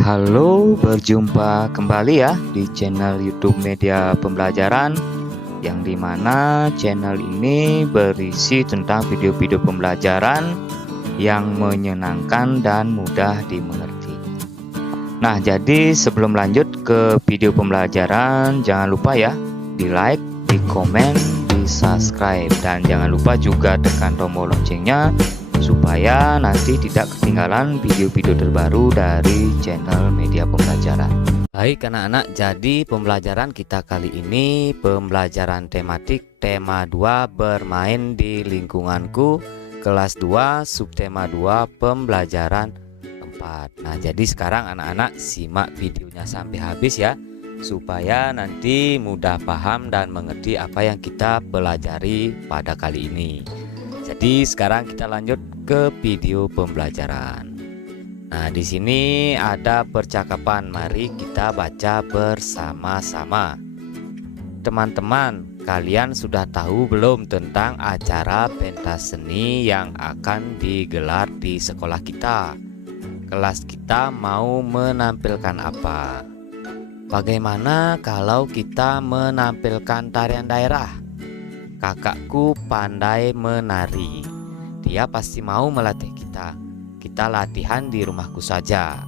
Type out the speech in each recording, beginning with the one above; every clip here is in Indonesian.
Halo, berjumpa kembali ya di channel YouTube Media Pembelajaran, yang dimana channel ini berisi tentang video-video pembelajaran yang menyenangkan dan mudah dimengerti. Nah, jadi sebelum lanjut ke video pembelajaran, jangan lupa ya di like, di komen, di subscribe, dan jangan lupa juga tekan tombol loncengnya supaya nanti tidak ketinggalan video-video terbaru dari channel Media Pembelajaran. Baik anak-anak, jadi pembelajaran kita kali ini pembelajaran tematik tema 2 bermain di lingkunganku, kelas 2 subtema 2 pembelajaran 4. Nah, jadi sekarang anak-anak simak videonya sampai habis ya, supaya nanti mudah paham dan mengerti apa yang kita pelajari pada kali ini. Jadi sekarang kita lanjut ke video pembelajaran. Nah, di sini ada percakapan. Mari kita baca bersama-sama. Teman-teman, kalian sudah tahu belum tentang acara pentas seni yang akan digelar di sekolah kita? Kelas kita mau menampilkan apa? Bagaimana kalau kita menampilkan tarian daerah? Kakakku pandai menari. Dia pasti mau melatih kita. Kita latihan di rumahku saja.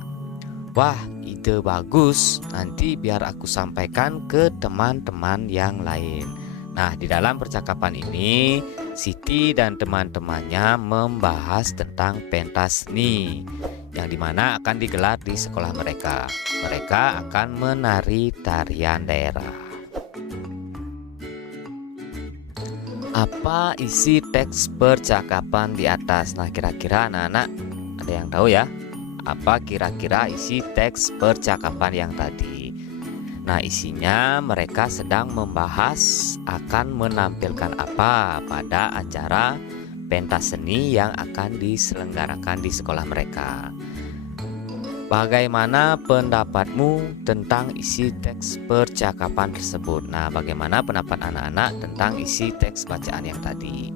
Wah, ide bagus. Nanti biar aku sampaikan ke teman-teman yang lain. Nah, di dalam percakapan ini Siti dan teman-temannya membahas tentang pentas seni yang dimana akan digelar di sekolah mereka. Mereka akan menari tarian daerah. Apa isi teks percakapan di atas? Nah, kira-kira anak-anak ada yang tahu ya? Apa kira-kira isi teks percakapan yang tadi? Nah, isinya mereka sedang membahas akan menampilkan apa pada acara pentas seni yang akan diselenggarakan di sekolah mereka. Bagaimana pendapatmu tentang isi teks percakapan tersebut? Nah, bagaimana pendapat anak-anak tentang isi teks bacaan yang tadi?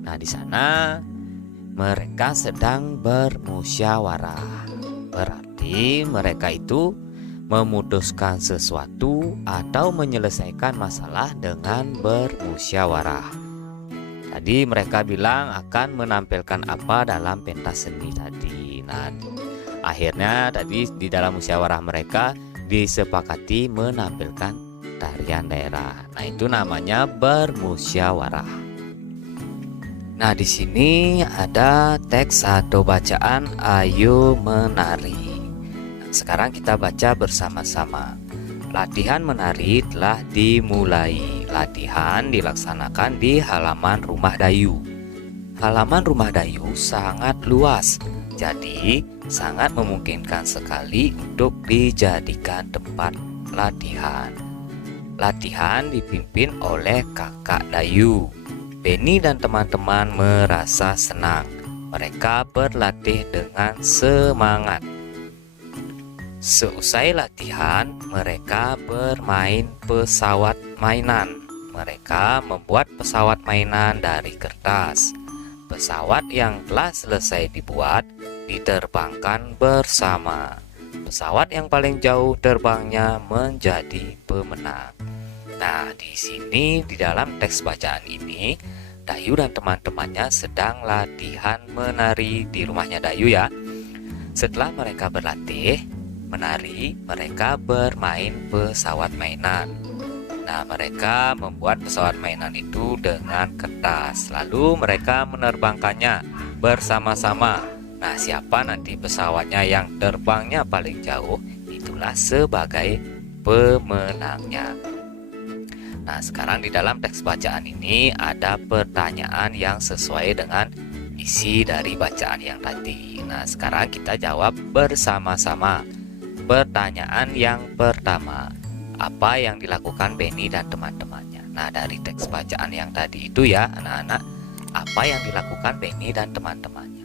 Nah, di sana mereka sedang bermusyawarah. Berarti mereka itu memutuskan sesuatu atau menyelesaikan masalah dengan bermusyawarah. Tadi mereka bilang akan menampilkan apa dalam pentas seni tadi. Nah, akhirnya tadi di dalam musyawarah mereka disepakati menampilkan tarian daerah. Nah, itu namanya bermusyawarah. Nah, di sini ada teks atau bacaan ayo menari. Nah, sekarang kita baca bersama-sama. Latihan menari telah dimulai. Latihan dilaksanakan di halaman rumah Dayu. Halaman rumah Dayu sangat luas. Jadi sangat memungkinkan sekali untuk dijadikan tempat latihan. Latihan dipimpin oleh kakak Dayu. Beni dan teman-teman merasa senang. Mereka berlatih dengan semangat. Seusai latihan, mereka bermain pesawat mainan. Mereka membuat pesawat mainan dari kertas. Pesawat yang telah selesai dibuat diterbangkan bersama. Pesawat yang paling jauh terbangnya menjadi pemenang. Nah, di sini di dalam teks bacaan ini Dayu dan teman-temannya sedang latihan menari di rumahnya Dayu ya. Setelah mereka berlatih menari, mereka bermain pesawat mainan. Nah, mereka membuat pesawat mainan itu dengan kertas. Lalu mereka menerbangkannya bersama-sama. Nah, siapa nanti pesawatnya yang terbangnya paling jauh, itulah sebagai pemenangnya. Nah, sekarang di dalam teks bacaan ini ada pertanyaan yang sesuai dengan isi dari bacaan yang tadi. Nah, sekarang kita jawab bersama-sama. Pertanyaan yang pertama, apa yang dilakukan Beni dan teman-temannya? Nah, dari teks bacaan yang tadi itu ya anak-anak, apa yang dilakukan Beni dan teman-temannya?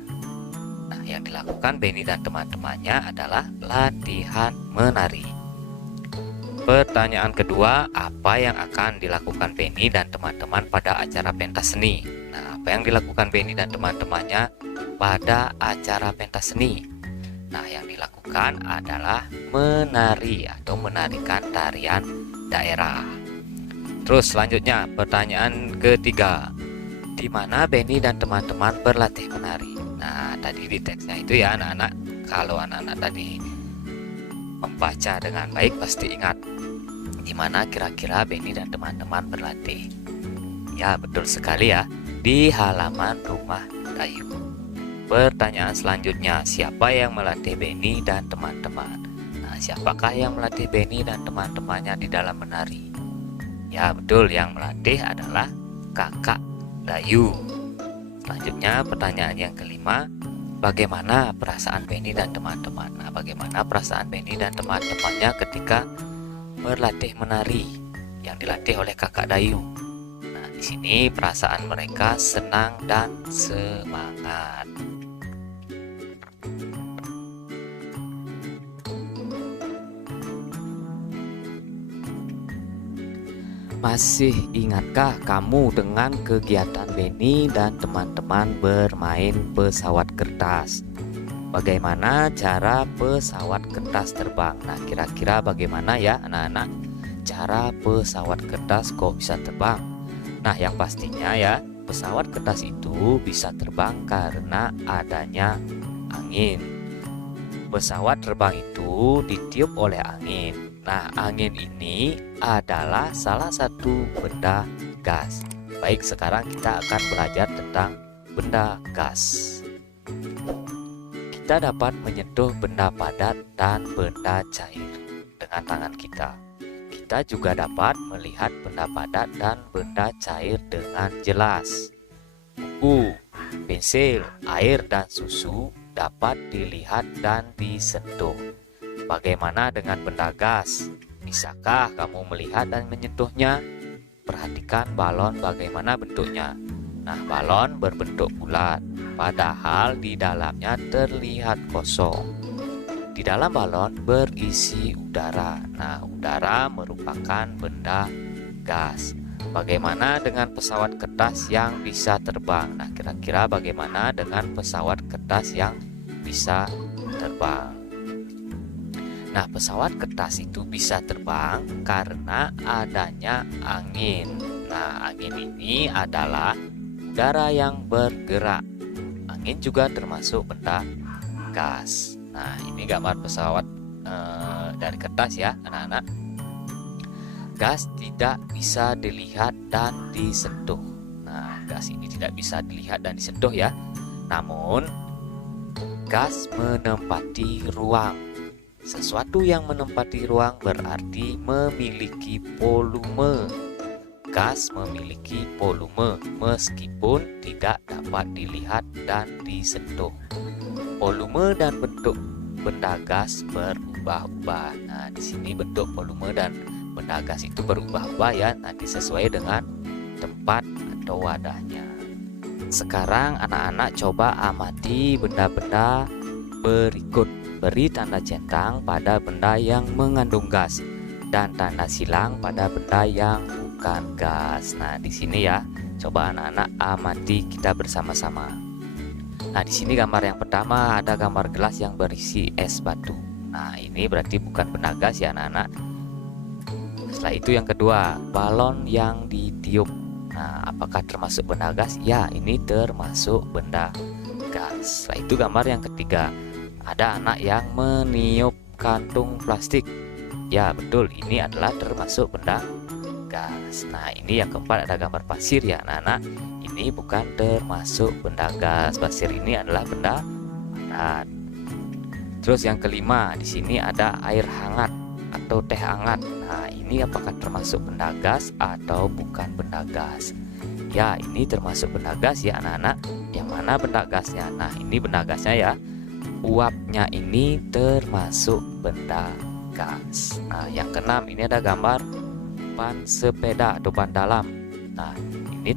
Nah, yang dilakukan Beni dan teman-temannya adalah latihan menari. Pertanyaan kedua, apa yang akan dilakukan Beni dan teman-teman pada acara pentas seni? Nah, apa yang dilakukan Beni dan teman-temannya pada acara pentas seni? Nah, yang dilakukan adalah menari atau menarikan tarian daerah. Terus selanjutnya pertanyaan ketiga, di mana Benny dan teman-teman berlatih menari? Nah, tadi di teksnya itu ya anak-anak, kalau anak-anak tadi membaca dengan baik pasti ingat di mana kira-kira Benny dan teman-teman berlatih. Ya, betul sekali ya, di halaman rumah Dayu. Pertanyaan selanjutnya, siapa yang melatih Benny dan teman-teman? Nah, siapakah yang melatih Benny dan teman-temannya di dalam menari? Ya, betul, yang melatih adalah kakak Dayu. Selanjutnya pertanyaan yang kelima, bagaimana perasaan Benny dan teman-teman? Nah, bagaimana perasaan Benny dan teman-temannya ketika berlatih menari yang dilatih oleh kakak Dayu? Nah, di sini perasaan mereka senang dan semangat. Masih ingatkah kamu dengan kegiatan Benny dan teman-teman bermain pesawat kertas? Bagaimana cara pesawat kertas terbang? Nah, kira-kira bagaimana ya anak-anak cara pesawat kertas kok bisa terbang? Nah, yang pastinya ya, pesawat kertas itu bisa terbang karena adanya angin. Pesawat terbang itu ditiup oleh angin. Nah, angin ini adalah salah satu benda gas. Baik, sekarang kita akan belajar tentang benda gas. Kita dapat menyentuh benda padat dan benda cair dengan tangan kita. Kita juga dapat melihat benda padat dan benda cair dengan jelas. Buku, pensil, air, dan susu dapat dilihat dan disentuh. Bagaimana dengan benda gas? Bisakah kamu melihat dan menyentuhnya? Perhatikan balon bagaimana bentuknya. Nah, balon berbentuk bulat, padahal di dalamnya terlihat kosong. Di dalam balon berisi udara. Nah, udara merupakan benda gas. Bagaimana dengan pesawat kertas yang bisa terbang? Nah, kira-kira bagaimana dengan pesawat kertas yang bisa terbang? Nah, pesawat kertas itu bisa terbang karena adanya angin. Nah, angin ini adalah udara yang bergerak. Angin juga termasuk benda gas. Nah, ini gambar pesawat dari kertas ya, anak-anak. Gas tidak bisa dilihat dan disentuh. Nah, gas ini tidak bisa dilihat dan disentuh ya. Namun, gas menempati ruang. Sesuatu yang menempati ruang berarti memiliki volume. Gas memiliki volume meskipun tidak dapat dilihat dan disentuh. Volume dan bentuk benda gas berubah-ubah. Nah, di sini bentuk volume dan benda gas itu berubah-ubah ya, nanti sesuai dengan tempat atau wadahnya. Sekarang anak-anak coba amati benda-benda berikut. Beri tanda centang pada benda yang mengandung gas dan tanda silang pada benda yang bukan gas. Nah, di sini ya, coba anak-anak amati kita bersama-sama. Nah, di sini gambar yang pertama ada gambar gelas yang berisi es batu. Nah, ini berarti bukan benda gas ya anak-anak. Setelah itu yang kedua, balon yang ditiup. Nah, apakah termasuk benda gas? Ya, ini termasuk benda gas. Setelah itu gambar yang ketiga, ada anak yang meniup kantung plastik. Ya, betul, ini adalah termasuk benda gas. Nah, ini yang keempat ada gambar pasir ya anak-anak. Ini bukan termasuk benda gas. Pasir ini adalah benda padat. Terus yang kelima, di sini ada air hangat atau teh hangat. Nah, ini apakah termasuk benda gas atau bukan benda gas? Ya, ini termasuk benda gas ya anak-anak. Yang mana benda gasnya? Nah, ini benda gasnya ya. Uapnya ini termasuk benda gas. Nah, yang keenam ini ada gambar ban sepeda atau ban dalam. Nah, ini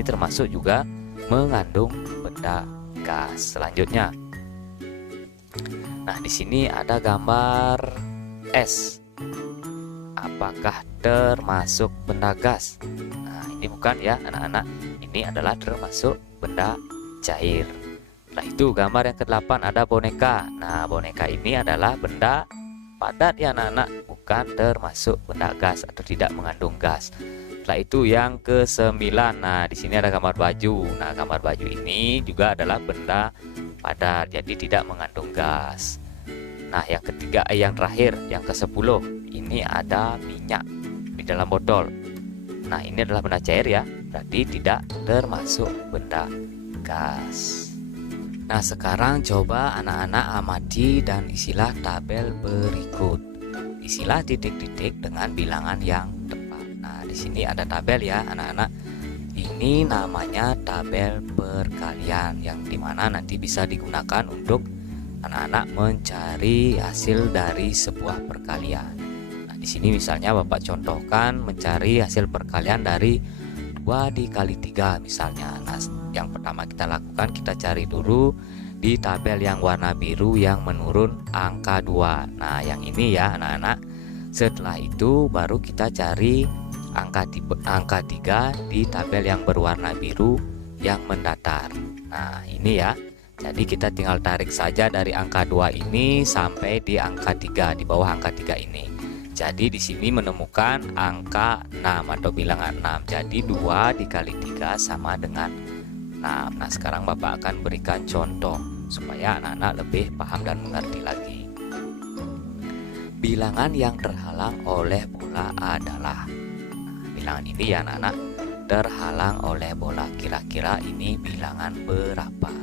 termasuk juga mengandung benda gas. Selanjutnya, nah di sini ada gambar es. Apakah termasuk benda gas? Nah, ini bukan ya anak-anak. Ini adalah termasuk benda cair. Setelah itu gambar yang ke-8 ada boneka. Nah, boneka ini adalah benda padat ya anak-anak, bukan termasuk benda gas atau tidak mengandung gas. Setelah itu yang ke-9. Nah, di sini ada gambar baju. Nah, gambar baju ini juga adalah benda padat, jadi tidak mengandung gas. Nah, yang ketiga, yang terakhir, yang ke-10, ini ada minyak di dalam botol. Nah, ini adalah benda cair ya, berarti tidak termasuk benda gas. Nah, sekarang coba anak-anak amati dan isilah tabel berikut. Isilah titik-titik dengan bilangan yang tepat. Nah, di sini ada tabel ya anak-anak. Ini namanya tabel perkalian, yang dimana nanti bisa digunakan untuk anak-anak mencari hasil dari sebuah perkalian. Nah, di sini misalnya Bapak contohkan mencari hasil perkalian dari 2 dikali 3 misalnya. Nah, yang pertama kita lakukan, kita cari dulu di tabel yang warna biru yang menurun angka 2. Nah, yang ini ya anak-anak. Setelah itu baru kita cari angka 3 di tabel yang berwarna biru yang mendatar. Nah, ini ya. Jadi kita tinggal tarik saja dari angka 2 ini sampai di angka 3, di bawah angka 3 ini. Jadi di sini menemukan angka 6 atau bilangan 6. Jadi 2 dikali 3 sama dengan 6. Nah, sekarang Bapak akan berikan contoh supaya anak-anak lebih paham dan mengerti lagi. Bilangan yang terhalang oleh bola adalah, nah, bilangan ini ya anak-anak, terhalang oleh bola. Kira-kira ini bilangan berapa?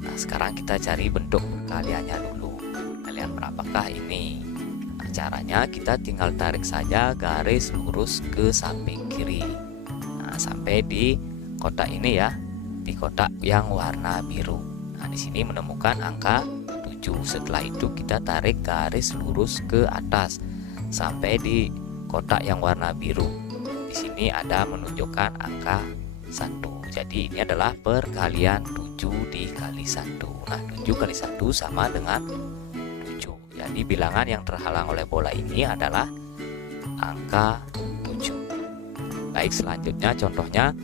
Nah, sekarang kita cari bentuk perkaliannya dulu. Kalian berapakah ini? Nah, caranya kita tinggal tarik saja garis lurus ke samping kiri. Nah, sampai di kotak ini ya, di kotak yang warna biru. Nah, di sini menemukan angka 7. Setelah itu kita tarik garis lurus ke atas sampai di kotak yang warna biru. Di sini ada menunjukkan angka 1. Jadi ini adalah perkalian 7 dikali 1. Nah, 7 kali 1 sama dengan 7. Jadi bilangan yang terhalang oleh bola ini adalah angka 7. Baik, selanjutnya contohnya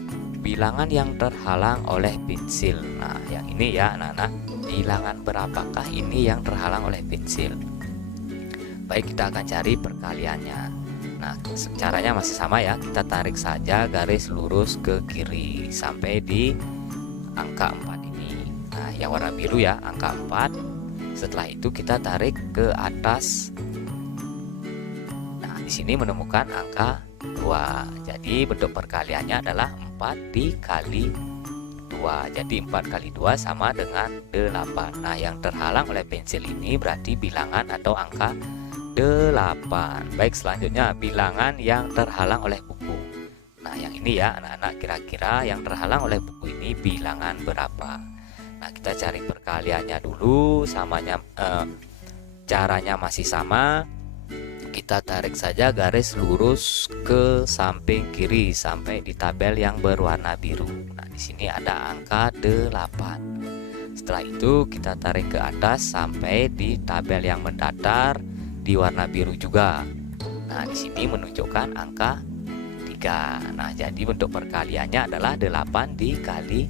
bilangan yang terhalang oleh pensil. Nah, yang ini ya anak-anak, bilangan berapakah ini yang terhalang oleh pensil? Baik, kita akan cari perkaliannya. Nah, caranya masih sama ya, kita tarik saja garis lurus ke kiri sampai di angka 4 ini. Nah, yang warna biru ya, angka 4. Setelah itu kita tarik ke atas. Nah, di sini menemukan angka 2. Jadi bentuk perkaliannya adalah 4 dikali 2. Jadi 4 kali 2 sama dengan 8. Nah, yang terhalang oleh pensil ini berarti bilangan atau angka 8. Baik, selanjutnya bilangan yang terhalang oleh buku. Nah, yang ini ya anak-anak, kira-kira yang terhalang oleh buku ini bilangan berapa? Nah, kita cari perkaliannya dulu. Caranya masih sama. Kita tarik saja garis lurus ke samping kiri sampai di tabel yang berwarna biru. Nah, di sini ada angka 8. Setelah itu kita tarik ke atas sampai di tabel yang mendatar di warna biru juga. Nah, di sini menunjukkan angka 3. Nah, jadi bentuk perkaliannya adalah 8 dikali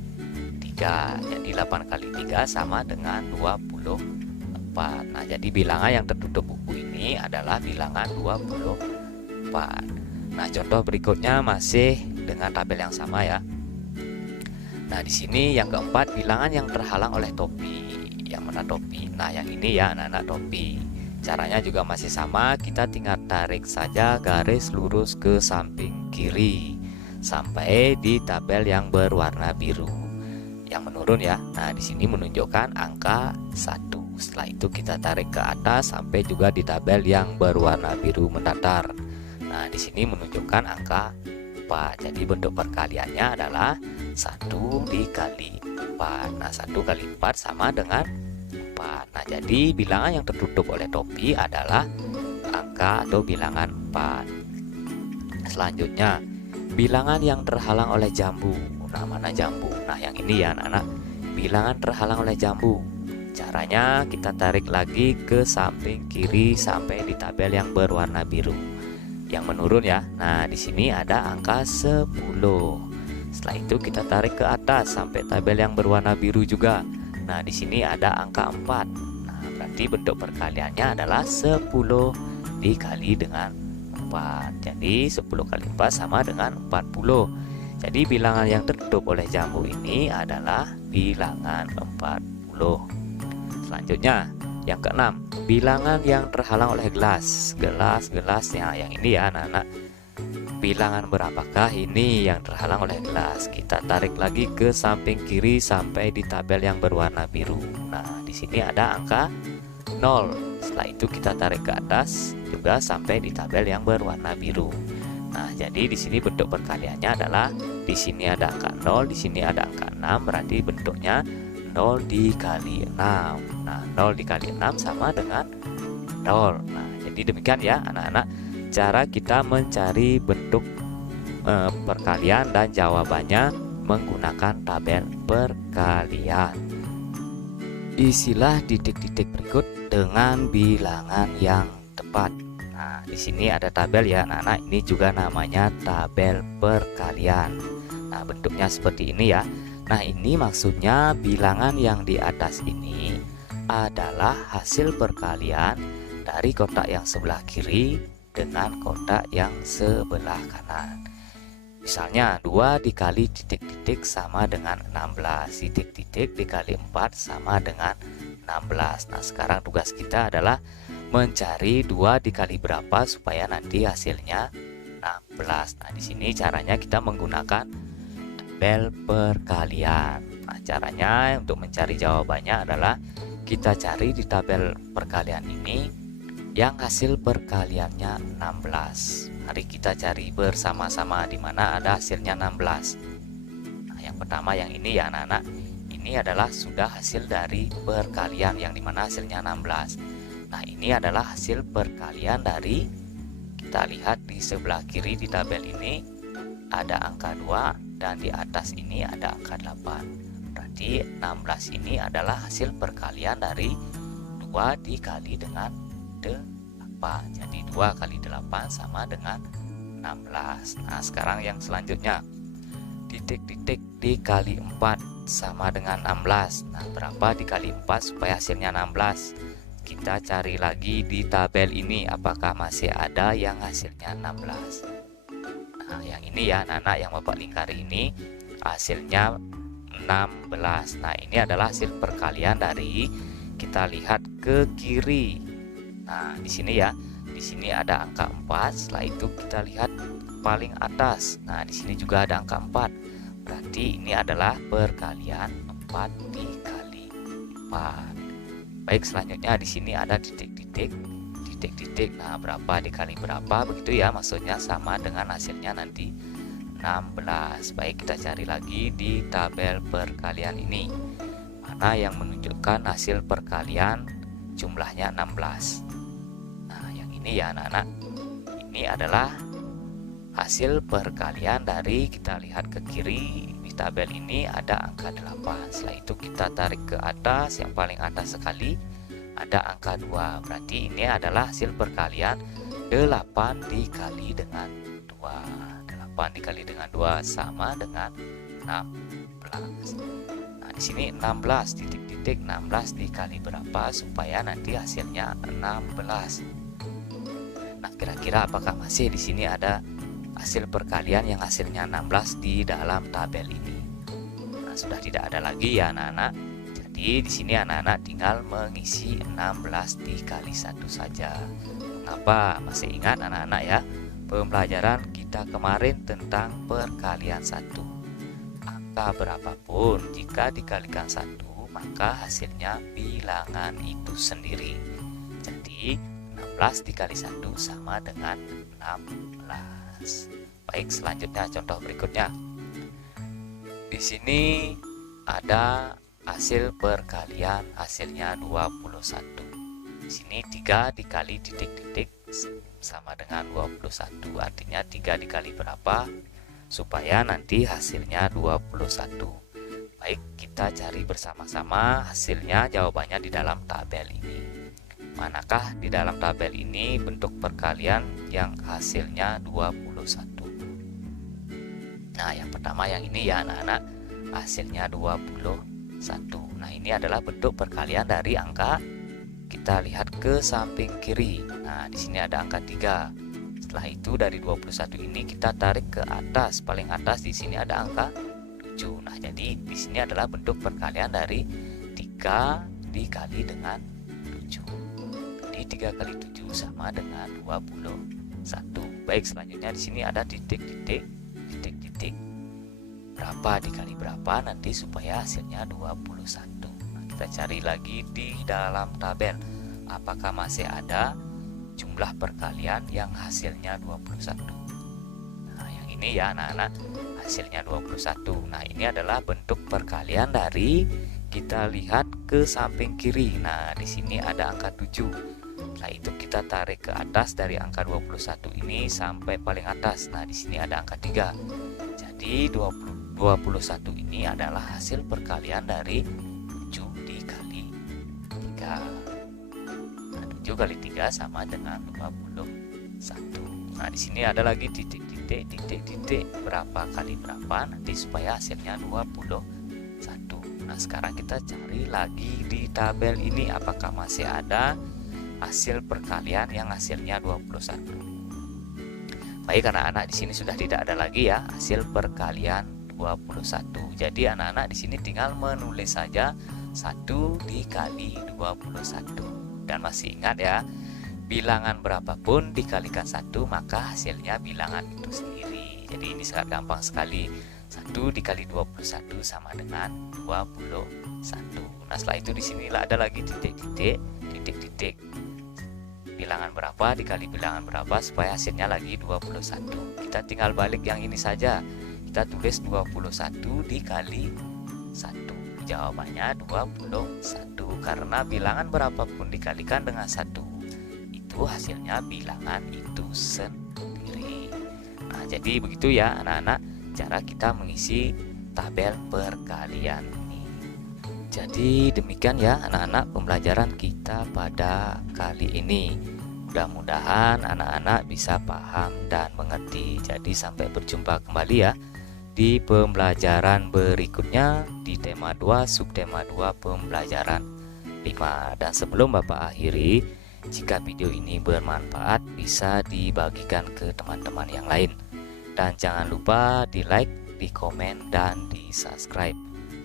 3. Jadi 8 kali 3 sama dengan 24. Nah, jadi bilangan yang tertutup buku ini adalah bilangan 24. Nah, contoh berikutnya masih dengan tabel yang sama ya. Nah, di sini yang keempat, bilangan yang terhalang oleh topi. Yang mana topi? Nah, yang ini ya anak-anak, topi. Caranya juga masih sama, kita tinggal tarik saja garis lurus ke samping kiri sampai di tabel yang berwarna biru yang menurun ya. Nah, di sini menunjukkan angka 1. Setelah itu kita tarik ke atas sampai juga di tabel yang berwarna biru mendatar. Nah, di sini menunjukkan angka 4. Jadi bentuk perkaliannya adalah 1 dikali 4. Nah, 1 kali 4 sama dengan 4. Nah, jadi bilangan yang tertutup oleh topi adalah angka atau bilangan 4. Selanjutnya, bilangan yang terhalang oleh jambu. Nah, mana jambu? Nah, yang ini ya anak-anak, bilangan terhalang oleh jambu. Caranya kita tarik lagi ke samping kiri sampai di tabel yang berwarna biru yang menurun ya. Nah, di sini ada angka 10. Setelah itu kita tarik ke atas sampai tabel yang berwarna biru juga. Nah, di sini ada angka 4. Nah, berarti bentuk perkaliannya adalah 10 dikali dengan 4. Jadi 10 kali 4 sama dengan 40. Jadi bilangan yang tertutup oleh jambu ini adalah bilangan 40. Selanjutnya yang keenam, bilangan yang terhalang oleh gelas. Gelasnya yang ini ya anak-anak. Bilangan berapakah ini yang terhalang oleh gelas? Kita tarik lagi ke samping kiri sampai di tabel yang berwarna biru. Nah, di sini ada angka 0. Setelah itu kita tarik ke atas juga sampai di tabel yang berwarna biru. Nah, jadi di sini bentuk perkaliannya adalah di sini ada angka 0, di sini ada angka 6, berarti bentuknya 0 dikali 6. Nah, 0 dikali 6 sama dengan 0. Nah, jadi demikian ya anak-anak cara kita mencari bentuk perkalian dan jawabannya menggunakan tabel perkalian. Isilah titik-titik berikut dengan bilangan yang tepat. Nah, di sini ada tabel ya anak-anak, ini juga namanya tabel perkalian. Nah, bentuknya seperti ini ya. Nah, ini maksudnya bilangan yang di atas ini adalah hasil perkalian dari kotak yang sebelah kiri dengan kotak yang sebelah kanan. Misalnya 2 dikali titik-titik sama dengan 16, titik-titik dikali 4 sama dengan 16. Nah, sekarang tugas kita adalah mencari 2 dikali berapa supaya nanti hasilnya 16. Nah, di sini caranya kita menggunakan tabel perkalian. Nah, caranya untuk mencari jawabannya adalah kita cari di tabel perkalian ini yang hasil perkaliannya 16. Mari kita cari bersama-sama di mana ada hasilnya 16. Nah, yang pertama yang ini ya anak-anak. Ini adalah sudah hasil dari perkalian yang dimana hasilnya 16. Nah, ini adalah hasil perkalian dari, kita lihat di sebelah kiri di tabel ini ada angka 2 dan di atas ini ada angka 8. Berarti 16 ini adalah hasil perkalian dari 2 dikali dengan 8. Jadi 2 kali 8 sama dengan 16. Nah, sekarang yang selanjutnya, titik-titik dikali 4 sama dengan 16. Nah, berapa dikali 4 supaya hasilnya 16? Kita cari lagi di tabel ini apakah masih ada yang hasilnya 16. Nah, yang ini ya anak-anak, yang Bapak lingkari ini hasilnya 16. Nah, ini adalah hasil perkalian dari, kita lihat ke kiri. Nah, di sini ya, di sini ada angka 4. Setelah itu kita lihat paling atas. Nah, di sini juga ada angka 4. Berarti ini adalah perkalian 4 dikali 4. Baik, selanjutnya di sini ada titik-titik. Nah, berapa dikali berapa begitu ya, maksudnya sama dengan hasilnya nanti 16. Baik, kita cari lagi di tabel perkalian ini mana yang menunjukkan hasil perkalian jumlahnya 16. Nah, yang ini ya anak-anak, ini adalah hasil perkalian dari, kita lihat ke kiri di tabel ini ada angka 8. Setelah itu kita tarik ke atas, yang paling atas sekali ada angka 2. Berarti ini adalah hasil perkalian 8 dikali dengan 2. 8 dikali dengan 2 sama dengan 16. Nah, di sini 16 titik-titik, 16 dikali berapa supaya nanti hasilnya 16. Nah, kira-kira apakah masih di sini ada hasil perkalian yang hasilnya 16 di dalam tabel ini? Nah, sudah tidak ada lagi ya anak-anak. Jadi di sini anak-anak tinggal mengisi 16 dikali 1 saja. Mengapa? Masih ingat anak-anak ya pembelajaran kita kemarin tentang perkalian 1. Angka berapapun jika dikalikan 1 maka hasilnya bilangan itu sendiri. Jadi 16 dikali 1 sama dengan 16. Baik, selanjutnya contoh berikutnya. Di sini ada hasil perkalian, hasilnya 21. Di sini 3 dikali titik-titik sama dengan 21. Artinya 3 dikali berapa supaya nanti hasilnya 21. Baik, kita cari bersama-sama hasilnya, jawabannya di dalam tabel ini. Manakah di dalam tabel ini bentuk perkalian yang hasilnya 21? Nah, yang pertama yang ini ya anak-anak, hasilnya 21. Nah, ini adalah bentuk perkalian dari angka. Kita lihat ke samping kiri. Nah, di sini ada angka 3. Setelah itu dari 21 ini kita tarik ke atas, paling atas di sini ada angka 7. Nah, jadi di sini adalah bentuk perkalian dari 3 dikali dengan 7. Jadi 3 kali 7 sama dengan 21. Baik, selanjutnya di sini ada titik-titik. Berapa dikali berapa nanti supaya hasilnya 21. Nah, kita cari lagi di dalam tabel. Apakah masih ada jumlah perkalian yang hasilnya 21? Nah, yang ini ya anak-anak, hasilnya 21. Nah, ini adalah bentuk perkalian dari, kita lihat ke samping kiri. Nah, di sini ada angka 7. Setelah itu kita tarik ke atas dari angka 21 ini sampai paling atas. Nah, di sini ada angka 3. Jadi 21 ini adalah hasil perkalian dari 7 dikali 3. Nah, 7 kali 3 sama dengan 21. Nah, di sini ada lagi titik-titik. Berapa kali berapa nanti supaya hasilnya 21. Nah, sekarang kita cari lagi di tabel ini apakah masih ada hasil perkalian yang hasilnya 21. Baik anak-anak, di sini sudah tidak ada lagi ya hasil perkalian 21. Jadi anak-anak di sini tinggal menulis saja 1 dikali 21. Dan masih ingat ya, bilangan berapapun dikalikan 1 maka hasilnya bilangan itu sendiri. Jadi ini sangat gampang sekali. 1 dikali 21 sama dengan 21. Nah, setelah itu di sinilah ada lagi titik-titik. Bilangan berapa dikali bilangan berapa supaya hasilnya lagi 21. Kita tinggal balik yang ini saja. Kita tulis 21 dikali 1. Jawabannya 21. Karena bilangan berapapun dikalikan dengan 1 itu hasilnya bilangan itu sendiri. Nah, jadi begitu ya anak-anak cara kita mengisi tabel perkalian ini. Jadi demikian ya anak-anak pembelajaran kita pada kali ini. Mudah-mudahan anak-anak bisa paham dan mengerti. Jadi sampai berjumpa kembali ya di pembelajaran berikutnya di tema 2 subtema 2 pembelajaran 5. Dan sebelum Bapak akhiri, jika video ini bermanfaat bisa dibagikan ke teman-teman yang lain. Dan jangan lupa di like, di komen, dan di subscribe.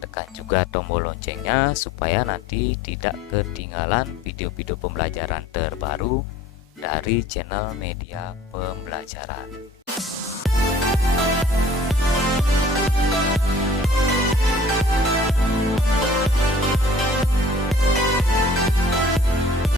Tekan juga tombol loncengnya supaya nanti tidak ketinggalan video-video pembelajaran terbaru dari channel Media Pembelajaran.